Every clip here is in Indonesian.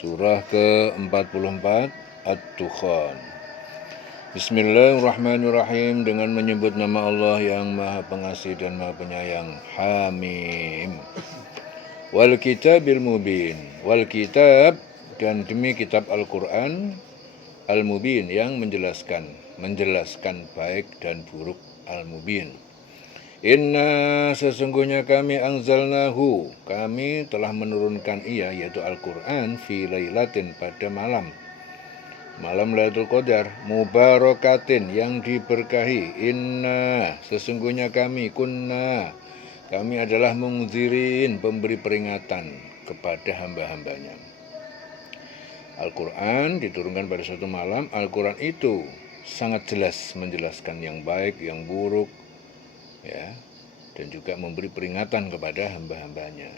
Surah ke-44 At-Dukhan. Bismillahirrahmanirrahim. Dengan menyebut nama Allah yang Maha Pengasih dan Maha Penyayang. Hamim. Wal kitabil mubin. Wal kitab, dan demi kitab Al-Quran, Al-Mubin, yang menjelaskan baik dan buruk. Al-Mubin. Inna, sesungguhnya kami angzalnahu, kami telah menurunkan ia, yaitu Al-Quran, fi lailatin, pada malam Lailatul Qadar, mubarakatin, yang diberkahi. Inna, sesungguhnya kami, kami adalah mungzirin, pemberi peringatan kepada hamba-hambanya. Al-Quran diturunkan pada suatu malam. Al-Quran itu sangat jelas menjelaskan yang baik, yang buruk, ya, dan juga memberi peringatan kepada hamba-hambanya.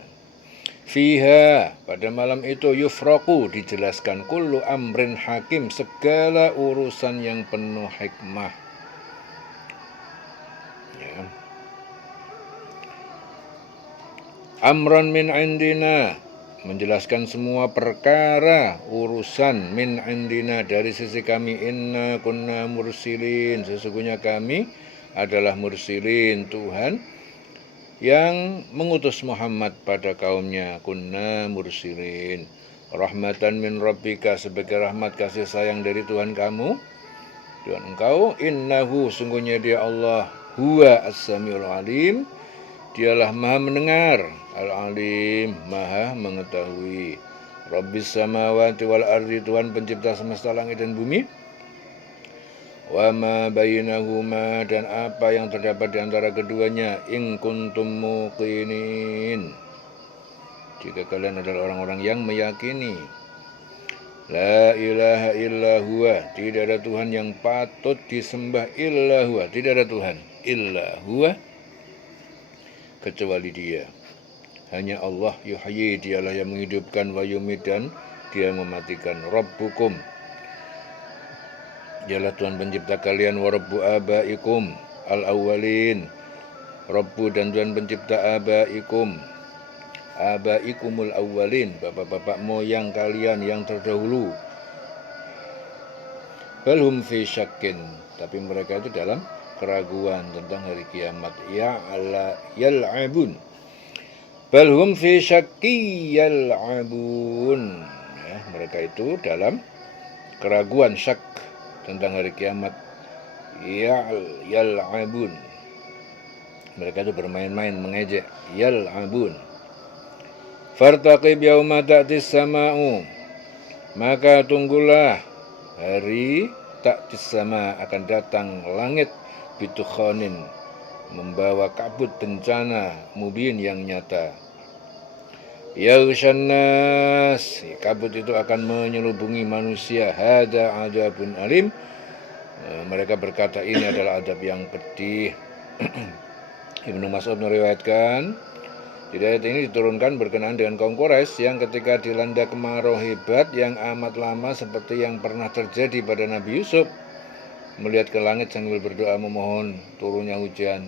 Fiha, pada malam itu, yufraku, dijelaskan, kullu amrin hakim, segala urusan yang penuh hikmah, ya. Amran min indina, menjelaskan semua perkara urusan min indina, dari sisi kami. Inna kunna mursilin, sesungguhnya kami adalah mursilin, Tuhan yang mengutus Muhammad pada kaumnya. Kunna mursilin, rahmatan min rabbika, sebagai rahmat kasih sayang dari Tuhan kamu, Tuhan engkau. Innahu, sungguhnya dia Allah, huwa as-sami'ul alim, dialah maha mendengar, al-alim, maha mengetahui. Rabbis samawati wal ardi, Tuhan pencipta semesta langit dan bumi. Wa ma bainahuma, dan apa yang terdapat di antara keduanya. In kuntum muqinin, jika kalian adalah orang-orang yang meyakini. La ilaha illa huwa, tidak ada Tuhan yang patut disembah illa huwa, tidak ada Tuhan illa huwa, kecuali dia. Hanya Allah. Yuhyi, dialah yang menghidupkan, wa yumit, dan dia mematikan. Rabbukum, dialah Tuhan pencipta kalian. Wa rabbu abaikum al-awwalin, Rabbu, dan Tuhan pencipta abaikum, abaikumul awwalin, bapak-bapak moyang kalian yang terdahulu. Balhum fi syakkin, tapi mereka itu dalam keraguan tentang hari kiamat. Yal'abun, balhum fi syakki yal'abun, ya, mereka itu dalam keraguan, syak, tentang hari kiamat. Yal'abun, mereka itu bermain-main, mengejek. Yal'abun. Fartaqib yauma ta'tis sama'u, maka tunggulah hari ta'tis sama, akan datang langit, bitukhanin, membawa kabut bencana, mubin, yang nyata. Yaghshan nas, kabut itu akan menyelubungi manusia. Hada adzabun alim, mereka berkata ini adalah azab yang pedih. Ibnu Mas'ud meriwayatkan, ayat ini diturunkan berkenaan dengan kaum Quraisy yang ketika dilanda kemarau hebat yang amat lama, seperti yang pernah terjadi pada Nabi Yusuf, melihat ke langit sambil berdoa memohon turunnya hujan.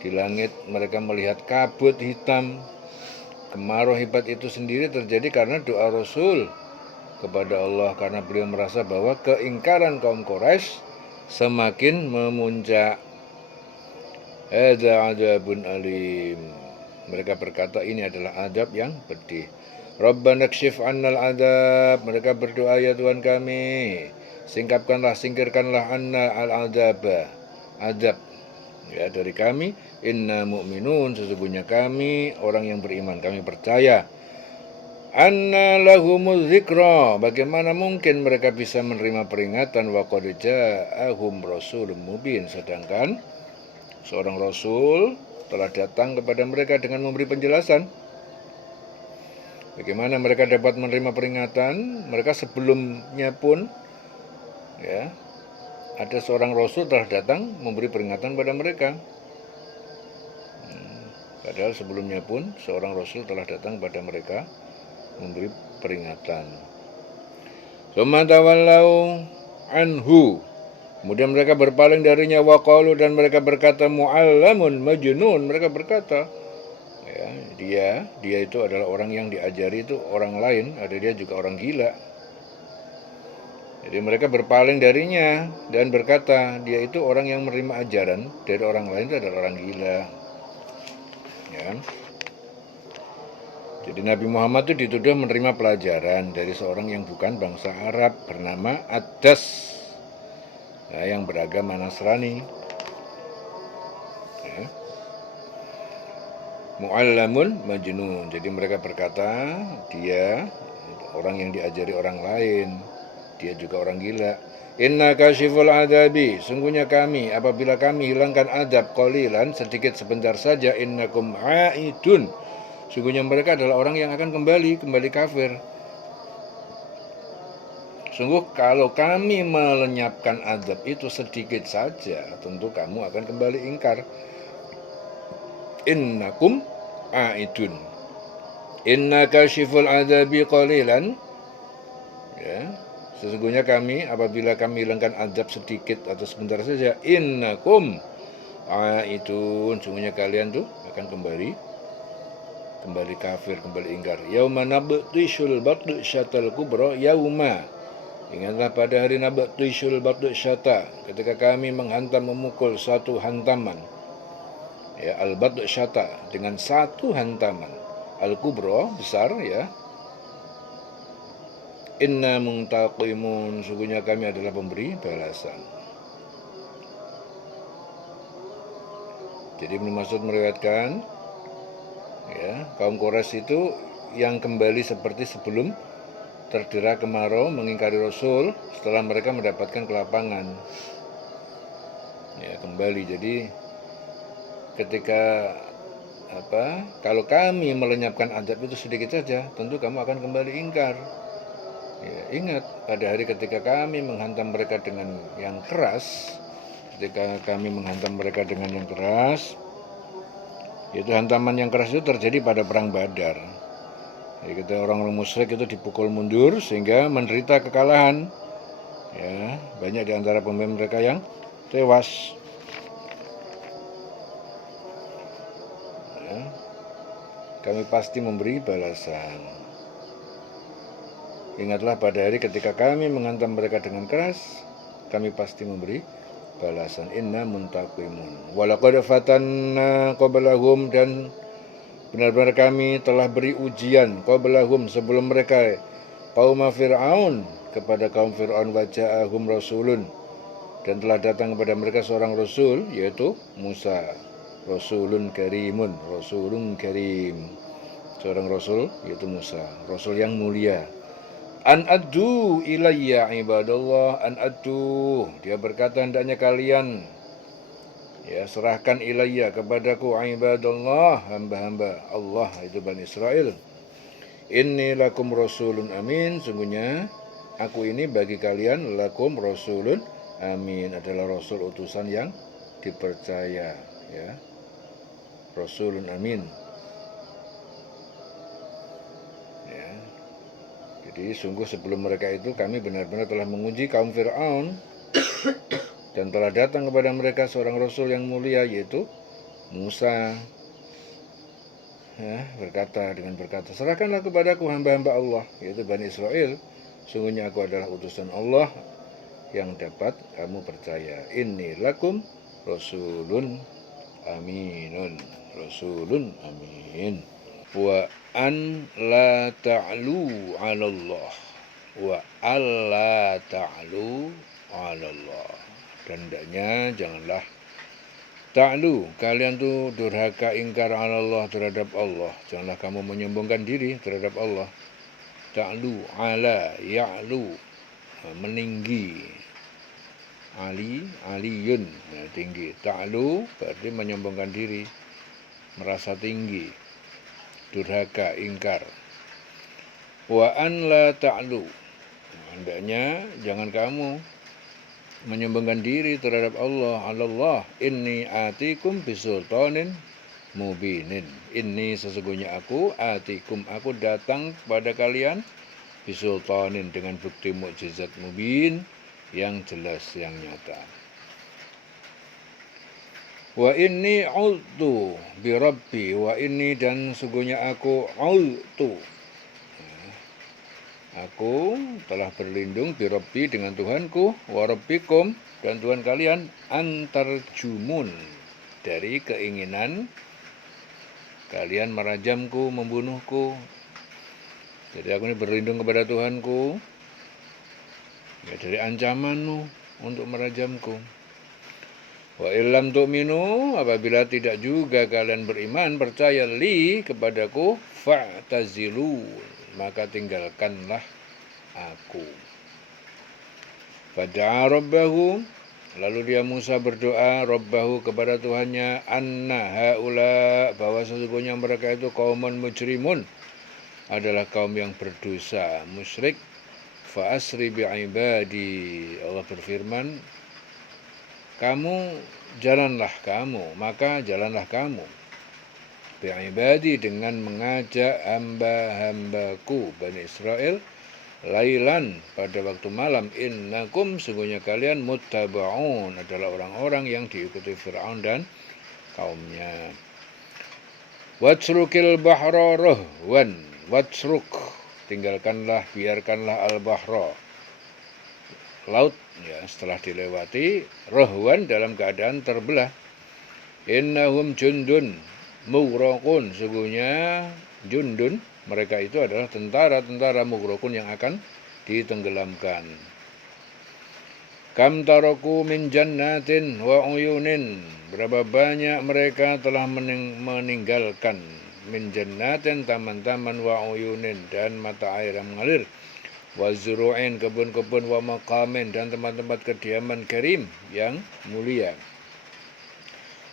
Di langit mereka melihat kabut hitam. Kemarau hebat itu sendiri terjadi karena doa Rasul kepada Allah, karena beliau merasa bahwa keingkaran kaum Quraisy semakin memuncak. Hadza adzabun alim, mereka berkata ini adalah azab yang pedih. Rabbana kshif annal adzab, mereka berdoa, ya Tuhan kami, singkirkanlah anna al-adzaba, azab, ya, dari kami. Inna mu'minun, sesungguhnya kami orang yang beriman, kami percaya. Anna lahumuz zikra, bagaimana mungkin mereka bisa menerima peringatan. Wa qad ja'ahum rasulun mubin, sedangkan seorang rasul telah datang kepada mereka dengan memberi penjelasan. Bagaimana mereka dapat menerima peringatan? Mereka sebelumnya pun, ya, ada seorang rasul telah datang memberi peringatan pada mereka. Padahal sebelumnya pun seorang rasul telah datang pada mereka memberi peringatan. Tsumma tawallau anhu, kemudian mereka berpaling darinya. Waqalu, dan mereka berkata, mu'allamun majnun, mereka berkata, Ya, dia itu adalah orang yang diajari itu orang lain, ada dia juga orang gila. Jadi mereka berpaling darinya dan berkata dia itu orang yang menerima ajaran dari orang lain itu adalah orang gila. Ya. Jadi Nabi Muhammad itu dituduh menerima pelajaran dari seorang yang bukan bangsa Arab bernama Adas, yang beragama Nasrani. Ya. Mu'allamun majnun. Jadi mereka berkata dia orang yang diajari orang lain, dia juga orang gila. Inna kashiful adabi, sungguhnya kami apabila kami hilangkan adab qalilan, sedikit sebentar saja, innakum aidun, sungguhnya mereka adalah orang yang akan kembali kafir. Sungguh kalau kami melenyapkan adab itu sedikit saja, tentu kamu akan kembali ingkar. Innakum aidun. Inna kashiful adabi qalilan, ya, sesungguhnya kami apabila kami hilangkan adab sedikit atau sebentar saja, innakum aidun, sungguhnya kalian tuh akan kembali kafir, kembali ingkar. Yauma nabtishul batsyatal kubra, yauma, ingatlah pada hari nabtishul batsyata, ketika kami menghantam, memukul satu hantaman, ya, al-batsyata, dengan satu hantaman, al-kubra, besar, ya. Inna muntaqimun, sungguhnya kami adalah pemberi balasan. Jadi Ibnu Mas'ud meriwayatkan, ya, kaum Quraisy itu yang kembali seperti sebelum terdera kemarau mengingkari Rasul setelah mereka mendapatkan kelapangan. Ya, kembali. Jadi ketika kalau kami melenyapkan adab itu sedikit saja, tentu kamu akan kembali ingkar. Ya, ingat pada hari ketika kami menghantam mereka dengan yang keras, yaitu hantaman yang keras itu terjadi pada perang Badar. Jadi kita orang musyrik itu dipukul mundur sehingga menderita kekalahan. Ya, banyak di antara pemimpin mereka yang tewas. Ya, kami pasti memberi balasan. Ingatlah pada hari ketika kami menghantam mereka dengan keras, kami pasti memberi balasan. Inna muntaqimun. Walaqad fatanna qablahum, dan benar-benar kami telah beri ujian qablahum, sebelum mereka, kaum Fir'aun, kepada kaum Fir'aun, waja'ahum rasulun, dan telah datang kepada mereka seorang rasul, yaitu Musa, rasulun karim, seorang rasul yaitu Musa, rasul yang mulia. An addu ilayya ibadallah, an addu, dia berkata hendaknya kalian, ya, serahkan ilayya kepadaku, ibadallah, hamba-hamba Allah, itu Bani Israel. Inni lakum rasulun amin, sungguhnya aku ini bagi kalian, lakum rasulun amin, adalah rasul utusan yang dipercaya, ya, rasulun amin. Ya. Jadi sungguh sebelum mereka itu kami benar-benar telah menguji kaum Fir'aun, dan telah datang kepada mereka seorang rasul yang mulia, yaitu Musa. Ya, berkata, serahkanlah kepadaku hamba-hamba Allah, yaitu Bani Israel, sungguhnya aku adalah utusan Allah yang dapat kamu percaya. Inni lakum rasulun aminun, rasulun amin. Wa an la ta'lu 'alallah, wa alla ta'lu 'alallah, dan hendaknya janganlah ta'lu, kalian tuh durhaka, ingkar 'alallah, terhadap Allah, janganlah kamu menyombongkan diri terhadap Allah. Ta'lu, ala, ya'lu, meninggi, aliyun, ya, tinggi. Ta'lu berarti menyombongkan diri, merasa tinggi, durhaka, ingkar. Wa an la ta'lu, hendaknya jangan kamu menyombongkan diri terhadap Allah. Inni atikum bisultanin mubinin, inni, sesungguhnya aku, atikum, aku datang pada kalian, bisultanin, dengan bukti mukjizat, mubin, yang jelas, yang nyata. Wa inni ultu bi rabbi, wa inni dan sungguhnya aku ultu. Aku telah berlindung bi rabbi dengan Tuhanku, wa rabbikum dan Tuhan kalian, antarjumun dari keinginan kalian merajamku, membunuhku. Jadi aku ini berlindung kepada Tuhanku ya, dari ancamanmu untuk merajamku. Wa illam tu'minu, apabila tidak juga kalian beriman, percaya li kepadaku, fa'tazilu, maka tinggalkanlah aku. Fada'a rabbahu, lalu dia Musa berdoa rabbahu kepada Tuhannya, anna haula, bahwa sesungguhnya mereka itu kaumun mujrimun, adalah kaum yang berdosa, musyrik. Fa'asri bi'ibadi, Allah berfirman, maka jalanlah kamu bi'ibadi dengan mengajak hamba-hambaku Bani Israel lailan pada waktu malam, innakum sungguhnya kalian muttaba'un adalah orang-orang yang diikuti Fir'aun dan kaumnya. Watsrukil bahra rahwan, watsruk tinggalkanlah, biarkanlah al-bahra laut ya setelah dilewati, rahwan dalam keadaan terbelah. Innahum jundun mughraqun, sungguhnya jundun mereka itu adalah tentara-tentara mughraqun yang akan ditenggelamkan. Kam taraku min jannatin wa uyunin, berapa banyak mereka telah meninggalkan min jannatin, taman-taman, wa uyunin dan mata air yang mengalir, wa zuru'in kebun-kebun, wa maqamin dan tempat-tempat kediaman karim yang mulia,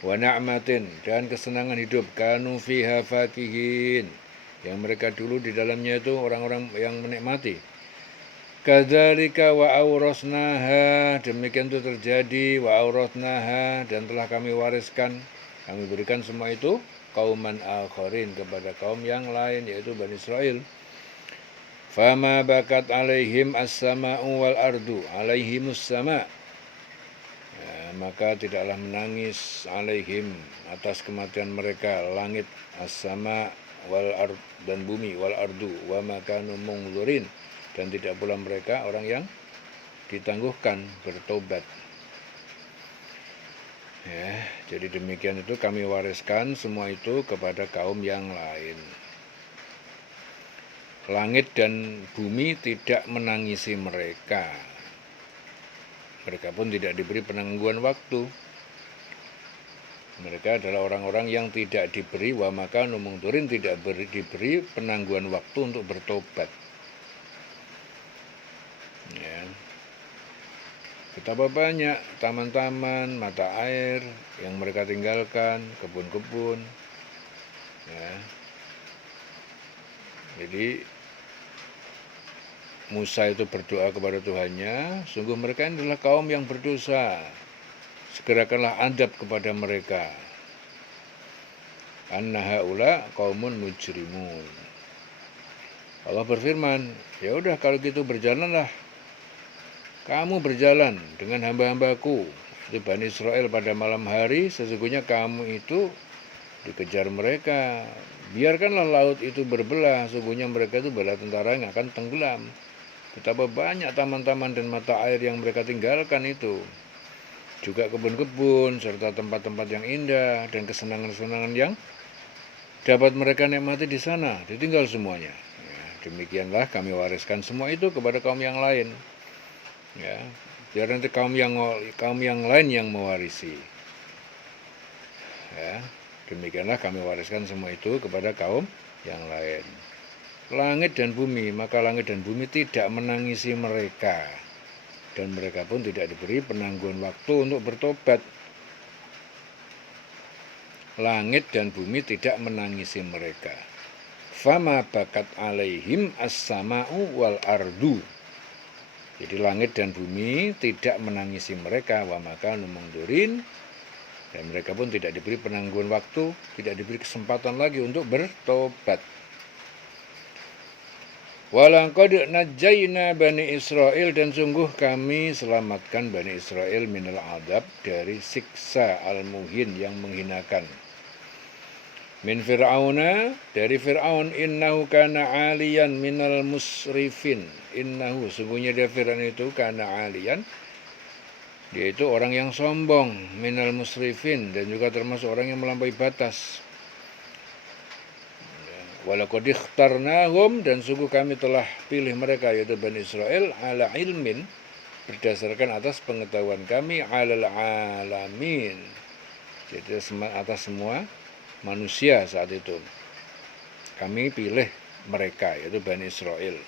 wa na'matin dan kesenangan hidup, kanu fiha fakihin yang mereka dulu di dalamnya itu orang-orang yang menikmati. Kadzalika wa aurasnaha, demikian itu terjadi, wa aurasnaha dan telah kami wariskan, kami berikan semua itu kauman akharin kepada kaum yang lain, yaitu Bani Israel. Fama bakat alaihim as-sama'u wal ardu, alaihimus sama, ya, maka tidaklah menangis alaihim atas kematian mereka langit, as-sama wal ard dan bumi, wal ardu wa makanu mungzurin dan tidak pula mereka orang yang ditangguhkan bertobat. Ya, jadi demikian itu kami wariskan semua itu kepada kaum yang lain. Langit dan bumi tidak menangisi mereka. Mereka pun tidak diberi penangguhan waktu. Mereka adalah orang-orang yang tidak diberi, wa maka numungturin, tidak diberi penangguhan waktu untuk bertobat. Ya. Betapa banyak taman-taman, mata air yang mereka tinggalkan, kebun-kebun. Ya. Jadi Musa itu berdoa kepada Tuhannya, sungguh mereka adalah kaum yang berdosa, segerakanlah adab kepada mereka. Anna haula qaumun mujrimun. Allah berfirman, ya udah kalau gitu berjalanlah, kamu berjalan dengan hamba-hambaku itu Bani Israel pada malam hari, sesungguhnya kamu itu dikejar mereka. Biarkanlah laut itu berbelah, sesungguhnya mereka itu bala tentara yang akan tenggelam. Betapa banyak taman-taman dan mata air yang mereka tinggalkan itu. Juga kebun-kebun, serta tempat-tempat yang indah dan kesenangan-kesenangan yang dapat mereka nikmati di sana, ditinggal semuanya. Ya, demikianlah kami wariskan semua itu kepada kaum yang lain. Ya, biar nanti kaum yang lain yang mewarisi. Ya, demikianlah kami wariskan semua itu kepada kaum yang lain. Langit dan bumi, maka langit dan bumi tidak menangisi mereka, dan mereka pun tidak diberi penangguhan waktu untuk bertobat. Langit dan bumi tidak menangisi mereka. Fama bakat alaihim as-sama'u wal ardu. Jadi langit dan bumi tidak menangisi mereka, wa maka numungdurin, dan mereka pun tidak diberi penangguhan waktu, tidak diberi kesempatan lagi untuk bertobat. Walaqad najjayna Bani Israil, dan sungguh kami selamatkan Bani Israil minal adab, dari siksa al-muhin yang menghinakan. Min Fir'auna, dari Fir'aun, innahu kana aliyan minal musrifin. Innahu, sungguhnya dia Fir'aun itu kana aliyan, dia itu orang yang sombong, minal musrifin, dan juga termasuk orang yang melampaui batas. Walaqad ikhtarnahum, dan sungguh kami telah pilih mereka, yaitu Bani Israel, ala ilmin, berdasarkan atas pengetahuan kami, alal alamin, jadi atas semua manusia saat itu. Kami pilih mereka, yaitu Bani Israel,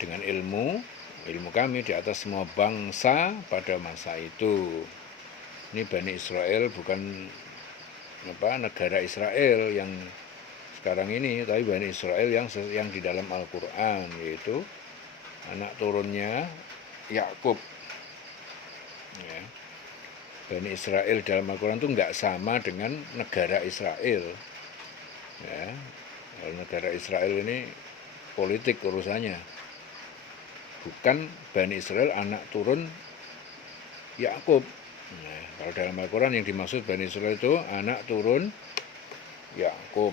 dengan ilmu kami di atas semua bangsa pada masa itu. Ini Bani Israel, bukan negara Israel yang sekarang ini, tapi Bani Israel yang di dalam Al-Quran, yaitu anak turunnya Yakub. Ya. Bani Israel dalam Al-Quran itu nggak sama dengan negara Israel. Ya. Kalau negara Israel ini politik urusannya, bukan Bani Israel anak turun Yakub. Nah, kalau dalam Al-Quran yang dimaksud Bani Israel itu anak turun Yakub.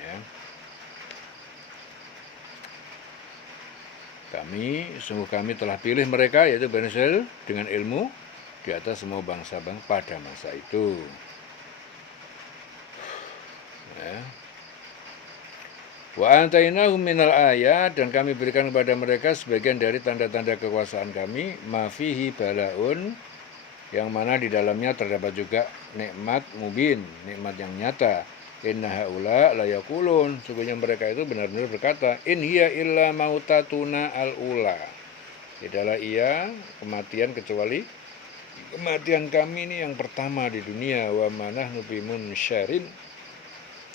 Ya. Sungguh kami telah pilih mereka, yaitu Bani Israel, dengan ilmu di atas semua bangsa-bangsa pada masa itu. Ya. Wa atainahum minal ayat, dan kami berikan kepada mereka sebagian dari tanda-tanda kekuasaan kami, ma fihi balaun, yang mana di dalamnya terdapat juga nikmat mubin, nikmat yang nyata. Inna haula la yaqulun, sesungguhnya mereka itu benar-benar berkata, in hiya illa mautatuna al-ula, tidaklah ia kematian kecuali kematian kami ini yang pertama di dunia. Wa manahnu bimunsyarin,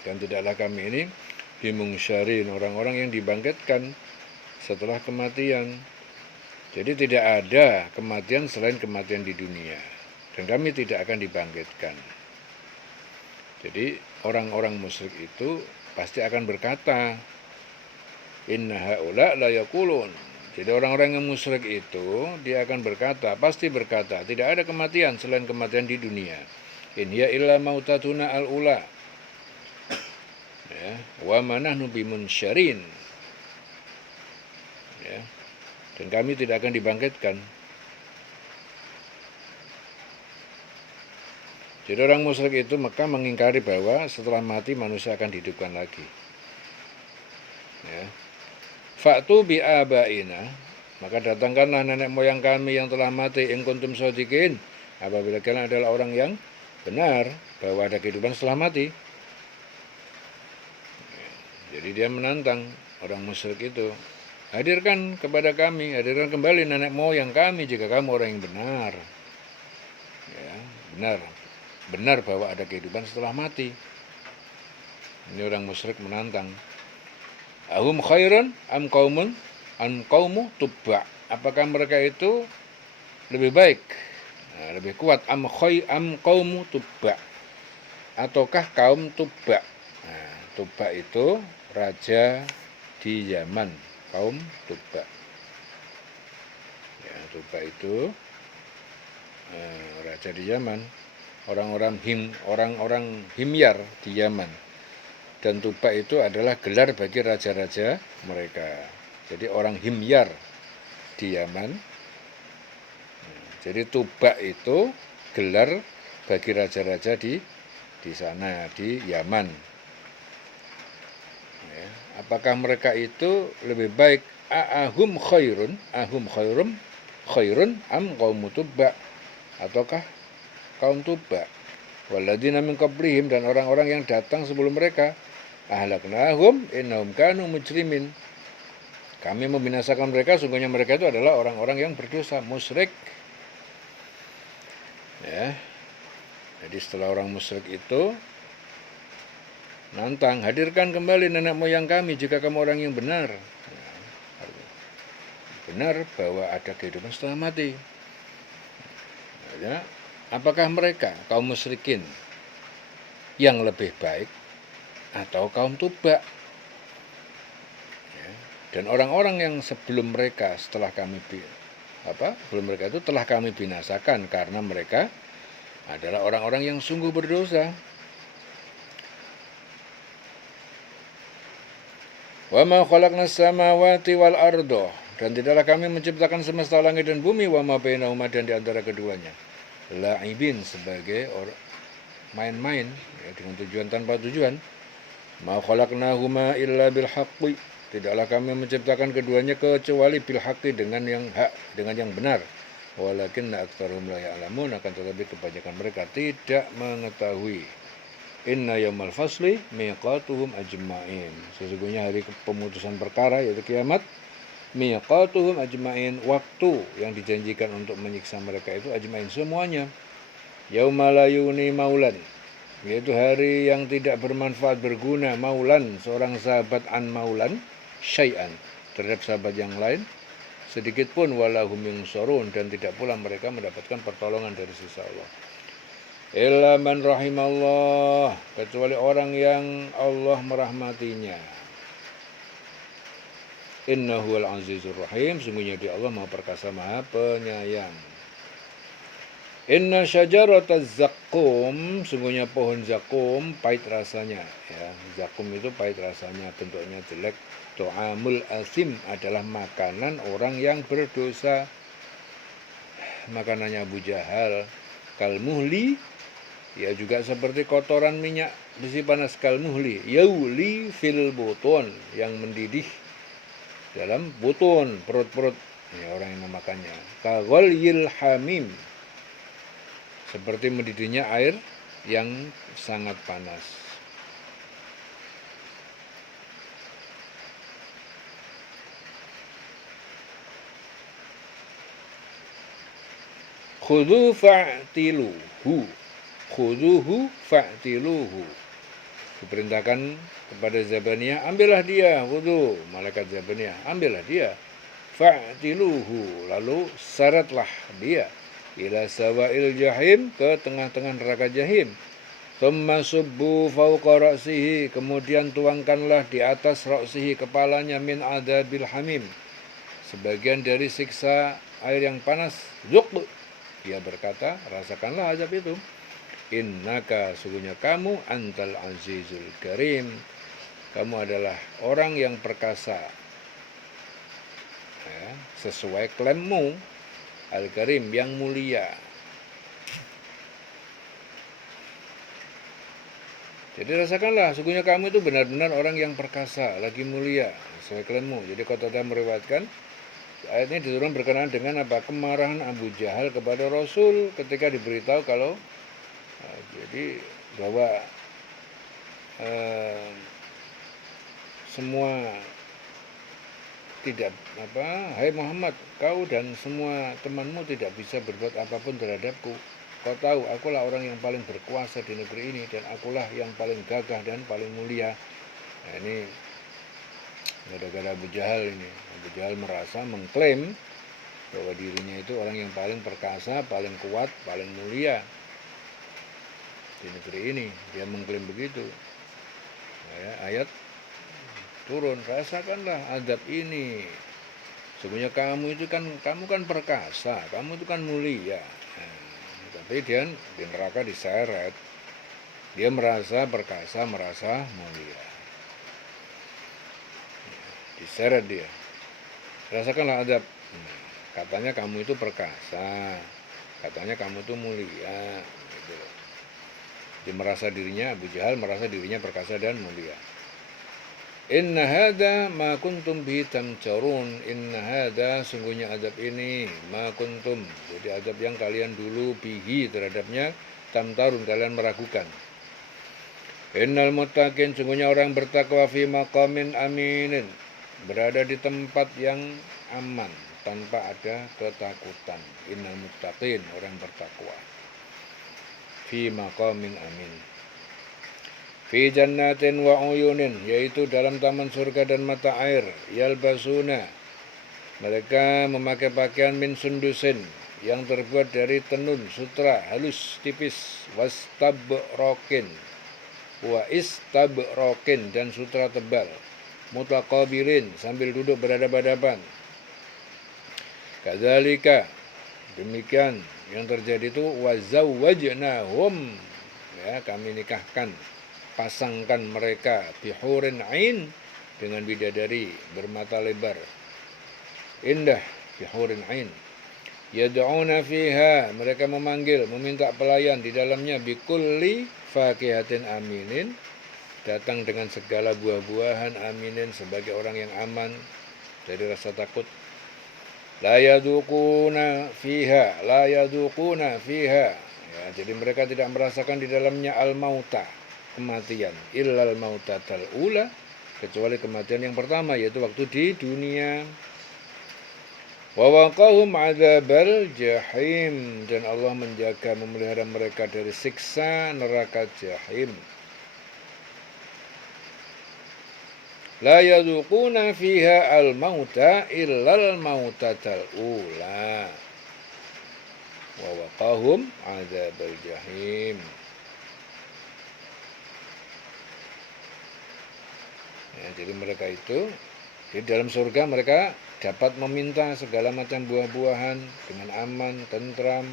dan tidaklah kami ini bimungsyarin, orang-orang yang dibangkitkan setelah kematian. Jadi tidak ada kematian selain kematian di dunia, dan kami tidak akan dibangkitkan. Jadi orang-orang musyrik itu pasti akan berkata, inna haula la yaqulun. Jadi orang-orang yang musyrik itu dia akan berkata, pasti berkata, tidak ada kematian selain kematian di dunia. In hiya illa mautatuna al-ula. Ya, wa manahnu bimunsyarin. Ya. Dan kami tidak akan dibangkitkan. Jadi orang musyrik itu Mekah mengingkari bahwa setelah mati manusia akan dihidupkan lagi. Ya. Fa'tu bi'abaina, maka datangkanlah nenek moyang kami yang telah mati, in kuntum shodiqin, apabila kalian adalah orang yang benar bahwa ada kehidupan setelah mati. Jadi dia menantang orang musyrik itu, hadirkan kepada kami, hadirkan kembali nenek moyang kami jika kamu orang yang benar. Ya, benar bahwa ada kehidupan setelah mati. Ini orang musyrik menantang. Ahum khairun am qaumu tubba, apakah mereka itu lebih baik, lebih kuat, am qaumu tubba, ataukah kaum Tubba. Tubba itu raja di Yaman, kaum Tubba. Ya, Tubba itu raja di Yaman, orang-orang Himyar di Yaman. Dan Tubba itu adalah gelar bagi raja-raja mereka. Jadi orang Himyar di Yaman. Jadi Tubba itu gelar bagi raja-raja di sana, di Yaman. Ya, apakah mereka itu lebih baik? Ahum khairun am qaumu Tubba, ataukah kaum Tubba? Walladzina min qablihim, dan orang-orang yang datang sebelum mereka, ahlaknahum innahum kanu mujrimin, kami membinasakan mereka, sungguhnya mereka itu adalah orang-orang yang berdosa, musyrik. Ya. Jadi setelah orang musyrik itu nantang, hadirkan kembali nenek moyang kami jika kamu orang yang benar. Benar bahwa ada kehidupan setelah mati. Ya. Apakah mereka, kaum musyrikin, yang lebih baik atau kaum Tubba? Dan orang-orang yang sebelum mereka sebelum mereka itu telah kami binasakan karena mereka adalah orang-orang yang sungguh berdosa. Wa ma khalaqnas samawati wal arda, dan tidaklah kami menciptakan semesta langit dan bumi, wa ma bainahuma, dan di antara keduanya, la'ibin, sebagai main-main, ya, dengan tujuan tanpa tujuan. Ma khalaqnahuma illa bil haqqi, tidaklah kami menciptakan keduanya kecuali bil haqqi, dengan yang hak, dengan yang benar. Walakinna aktsaruhum la ya'lamun, akan tetapi kebanyakan mereka tidak mengetahui. Inna yaumal fasli miqatuhum ajma'in, sesungguhnya hari pemutusan perkara yaitu kiamat, miqatuhum ajma'in, waktu yang dijanjikan untuk menyiksa mereka itu ajma'in, semuanya. Yauma la yuni maulan, yaitu hari yang tidak bermanfaat berguna, maulan, seorang sahabat, an maulan, syai'an, terhadap sahabat yang lain sedikit pun, walahum yunsurun, dan tidak pula mereka mendapatkan pertolongan dari sisi Allah. Illa man rahimallah, kecuali orang yang Allah merahmatinya. Innahu al-azizur rahim, sungguhnya dia Allah Maha Perkasa, Maha Penyayang. Inna syajarataz zaqqum, sungguhnya pohon zakum pahit rasanya, ya. Zakum itu pahit rasanya, bentuknya jelek. Tu'amul asim, adalah makanan orang yang berdosa. Makanannya Abu Jahal. Kalmuhli, ya juga seperti kotoran minyak besi panas. Kalmuhli yauli fil butun, yang mendidih dalam butun, perut-perut, ya, orang yang memakannya. Kaghalyil hamim, seperti mendidihnya air yang sangat panas. Khudhu fa'tiluhu, khudhuhu fa'tiluhu, diperintahkan kepada Zabaniyah, ambillah dia, khudhu, malaikat Zabaniyah, ambillah dia, fa'tiluhu, lalu seretlah dia, ila sawa'il jahim, ke tengah-tengah neraka jahim. Thumma subbu fawqa ra'sihi, kemudian tuangkanlah di atas ra'sihi, kepalanya, min adabil hamim, sebagian dari siksa air yang panas. Zuq, dia berkata, rasakanlah azab itu. Innaka, sungguhnya kamu, antal azizul karim, kamu adalah orang yang perkasa, ya, sesuai klaimmu, al-karim, yang mulia. Jadi rasakanlah, sungguhnya kamu itu benar-benar orang yang perkasa, lagi mulia, sesuai klaimmu. Jadi Qatadah meriwayatkan, ayat ini diturun berkenaan dengan apa? Kemarahan Abu Jahal kepada Rasul ketika diberitahu kalau jadi bahwa semua tidak hai Muhammad, kau dan semua temanmu tidak bisa berbuat apapun terhadapku. Kau tahu, akulah orang yang paling berkuasa di negeri ini, dan akulah yang paling gagah dan paling mulia. Nah, ini gara-gara Abu Jahal ini. Abu Jahal merasa mengklaim bahwa dirinya itu orang yang paling perkasa, paling kuat, paling mulia di negeri ini. Dia mengklaim begitu. Nah, ya, ayat turun, rasakanlah azab ini. Sungguhnya kamu kan perkasa, kamu itu kan mulia. Nah, tapi dia di neraka diseret. Dia merasa perkasa, merasa mulia. Diseret dia. Rasakanlah azab. Katanya kamu itu perkasa, katanya kamu itu mulia. Gitu. Dia merasa dirinya, Abu Jahal merasa dirinya perkasa dan mulia. Inna hadza ma kuntum bihi tamcarun. Inna hadza, sungguhnya azab ini, ma kuntum, jadi azab yang kalian dulu bihi, terhadapnya, tamtarun, kalian meragukan. Innal muttaqin, sungguhnya orang bertakwa, fi maqamin aminin, berada di tempat yang aman, tanpa ada ketakutan. Innal muttaqin, orang bertakwa, fi maqamin amin. Fi jannatin wa uyunin, yaitu dalam taman surga dan mata air. Yalbasuna, mereka memakai pakaian min sundusin, yang terbuat dari tenun, sutra halus tipis. Wastabrokin, wa istabrokin, dan sutra tebal. mutaqabilin, sambil duduk berhadapan-hadapan. Kadzalika, demikian yang terjadi itu wazawwajnahum, ya, kami nikahkan, pasangkan mereka bihurin ain, dengan bidadari bermata lebar indah, bihurin ain. Yad'una fiha, mereka memanggil, meminta pelayan di dalamnya, bikulli fakihatin aminin, datang dengan segala buah-buahan, aminin, sebagai orang yang aman dari rasa takut. La yadukuna fiha, ya, jadi mereka tidak merasakan di dalamnya al-mauta, kematian, illal mautatal ula, kecuali kematian yang pertama, yaitu waktu di dunia. Wa waqahum adzabal jahim, dan Allah menjaga, memelihara mereka dari siksa neraka jahim. La yadzuquna fiha al-mauta illal mautatal ula. Wa waqahum adzabal jahim. Ya, jadi mereka itu di dalam surga mereka dapat meminta segala macam buah-buahan dengan aman, tentram,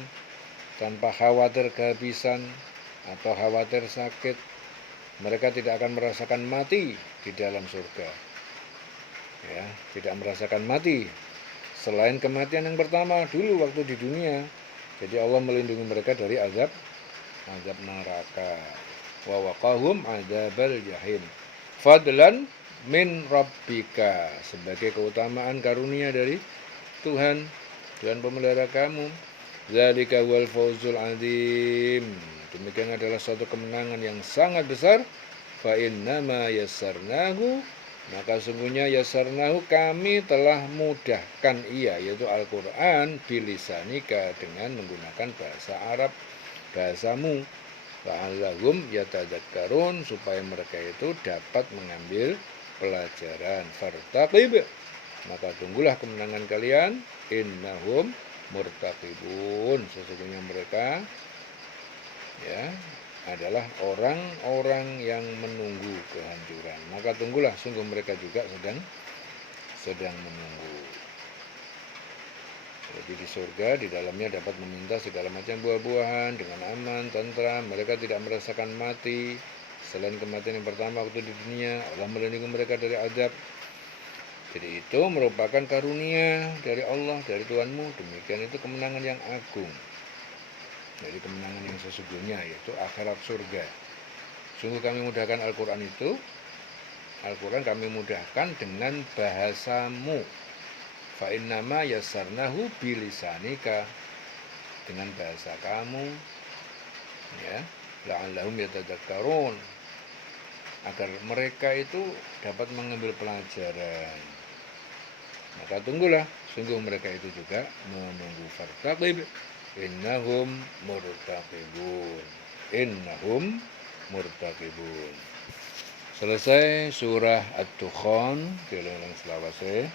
tanpa khawatir kehabisan atau khawatir sakit. Mereka tidak akan merasakan mati di dalam surga. Ya, tidak merasakan mati selain kematian yang pertama dulu waktu di dunia. Jadi Allah melindungi mereka dari azab neraka. Wa waqahum adzabal jahim. Fadlan min rabbika, sebagai keutamaan karunia dari Tuhan pemelihara kamu. Dzalika wal fawzul azim, demikian adalah suatu kemenangan yang sangat besar. Fa innama yassarnahu, maka sungguhnya yassarnahu, kami telah mudahkan ia, yaitu Al-Quran, bilisanika, dengan menggunakan bahasa Arab, bahasamu. La'allahum yatadzakkarun, supaya mereka itu dapat mengambil pelajaran. Fartaqib, maka tunggulah kemenangan kalian. Innahum murtaqibun, sesungguhnya mereka, ya, adalah orang-orang yang menunggu kehancuran. Maka tunggulah, sungguh mereka juga sedang menunggu. Jadi di surga, di dalamnya dapat meminta segala macam buah-buahan dengan aman, tentram. Mereka tidak merasakan mati selain kematian yang pertama waktu di dunia. Allah melindungi mereka dari azab. Jadi itu merupakan karunia dari Allah, dari Tuhanmu. Demikian itu kemenangan yang agung. Jadi kemenangan yang sesungguhnya, yaitu akhirat surga. Sungguh kami mudahkan Al-Quran itu. Al-Quran kami mudahkan dengan bahasamu. Fa innama yassarnahu bilisanika, dengan bahasa kamu, ya, la'allahum yatadzakkarun, agar mereka itu dapat mengambil pelajaran. Maka tunggulah, sungguh mereka itu juga menunggu. Fartaqib innahum murtaqibun. Innahum murtaqibun. Selesai surah At-Dukhan, kalian selawase.